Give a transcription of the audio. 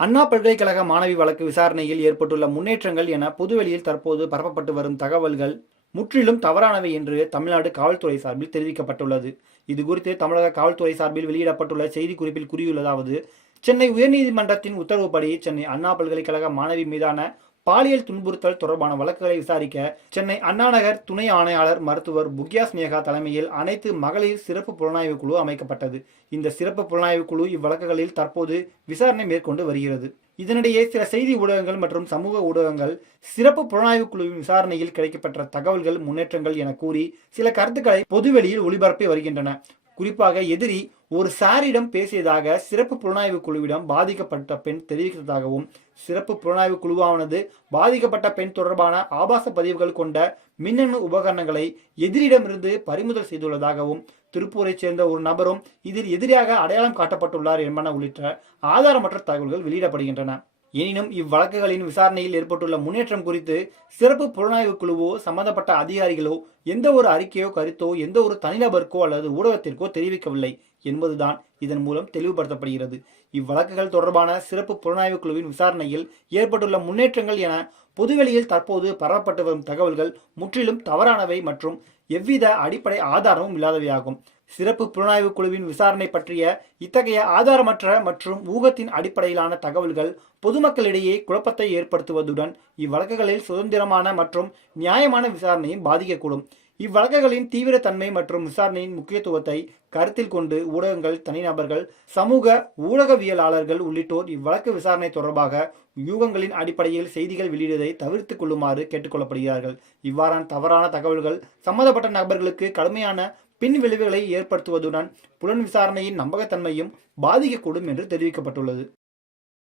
அண்ணா பல்கலைக்கழக மாணவி வழக்கு விசாரணையில் ஏற்பட்டுள்ள முன்னேற்றங்கள் என பொதுவெளியில் தற்போது பரப்பப்பட்டு வரும் தகவல்கள் முற்றிலும் தவறானவை என்று தமிழ்நாடு காவல்துறை சார்பில் தெரிவிக்கப்பட்டுள்ளது. இதுகுறித்து தமிழக காவல்துறை சார்பில் வெளியிடப்பட்டுள்ள செய்திக்குறிப்பில் கூறியுள்ளதாவது: சென்னை உயர்நீதிமன்றத்தின் உத்தரவுப்படி சென்னை அண்ணா பல்கலைக்கழக மாணவி மீதான பாலியல் துன்புறுத்தல் தொடர்பான வழக்குகளை விசாரிக்க சென்னை அண்ணாநகர் துணை ஆணையாளர் மருத்துவர் புக்யா ஸ்னேகா தலைமையில் அனைத்து மகளிர் சிறப்பு புலனாய்வு குழு அமைக்கப்பட்டது. இந்த சிறப்பு புலனாய்வு குழு இவ்வழக்குகளில் தற்போது விசாரணை மேற்கொண்டு வருகிறது. இதனிடையே சில செய்தி ஊடகங்கள் மற்றும் சமூக ஊடகங்கள் சிறப்பு புலனாய்வு குழுவின் விசாரணையில் கிடைக்கப்பெற்ற தகவல்கள் முன்னேற்றங்கள் என கூறி சில கருத்துக்களை பொதுவெளியில் ஒளிபரப்பி வருகின்றன. குறிப்பாக எதிரி ஒரு சாரியிடம் பேசியதாக சிறப்பு புலனாய்வு குழுவிடம் பாதிக்கப்பட்ட பெண் தெரிவித்ததாகவும், சிறப்பு புலனாய்வு குழுவானது பாதிக்கப்பட்ட பெண் தொடர்பான ஆபாச பதிவுகள் கொண்ட மின்னணு உபகரணங்களை எதிரிடமிருந்து பறிமுதல் செய்துள்ளதாகவும், திருப்பூரைச் சேர்ந்த ஒரு நபரும் இதில் எதிரியாக அடையாளம் காட்டப்பட்டுள்ளார் என்பன உள்ளிட்ட ஆதாரமற்ற தகவல்கள் வெளியிடப்படுகின்றன. எனினும் இவ்வழக்குகளின் விசாரணையில் ஏற்பட்டுள்ள முன்னேற்றம் குறித்து சிறப்பு புலனாய்வு குழுவோ சம்பந்தப்பட்ட அதிகாரிகளோ எந்த ஒரு அறிக்கையோ கருத்தோ எந்த ஒரு தனிநபருக்கோ அல்லது ஊடகத்திற்கோ தெரிவிக்கவில்லை என்பதுதான் இதன் மூலம் தெளிவுபடுத்தப்படுகிறது. இவ்வழக்குகள் தொடர்பான சிறப்பு புலனாய்வு குழுவின் விசாரணையில் ஏற்பட்டுள்ள முன்னேற்றங்கள் என பொதுவெளியில் தற்போது பரப்பப்பட்டு வரும் தகவல்கள் முற்றிலும் தவறானவை மற்றும் எவ்வித அடிப்படை ஆதாரமும் இல்லாதவையாகும். சிறப்பு புலனாய்வு குழுவின் விசாரணை பற்றிய இத்தகைய ஆதாரமற்ற மற்றும் ஊகத்தின் அடிப்படையிலான தகவல்கள் பொதுமக்களிடையே குழப்பத்தை ஏற்படுத்துவதுடன் இவ்வழக்குகளில் சுதந்திரமான மற்றும் நியாயமான விசாரணையும் பாதிக்கக்கூடும். இவ்வழக்குகளின் தீவிரத்தன்மை மற்றும் விசாரணையின் முக்கியத்துவத்தை கருத்தில் கொண்டு ஊடகங்கள், தனிநபர்கள், சமூக ஊடகவியலாளர்கள் உள்ளிட்டோர் இவ்வழக்கு விசாரணை தொடர்பாக யூகங்களின் அடிப்படையில் செய்திகள் வெளியிடுவதை தவிர்த்துக் கொள்ளுமாறு கேட்டுக்கொள்ளப்படுகிறார்கள். இவ்வாறான தவறான தகவல்கள் சம்பந்தப்பட்ட நபர்களுக்கு கடுமையான பின் விளைவுகளை ஏற்படுத்துவதுடன் புலன் விசாரணையின் நம்பகத்தன்மையும் பாதிக்கக்கூடும் என்று தெரிவிக்கப்பட்டுள்ளது.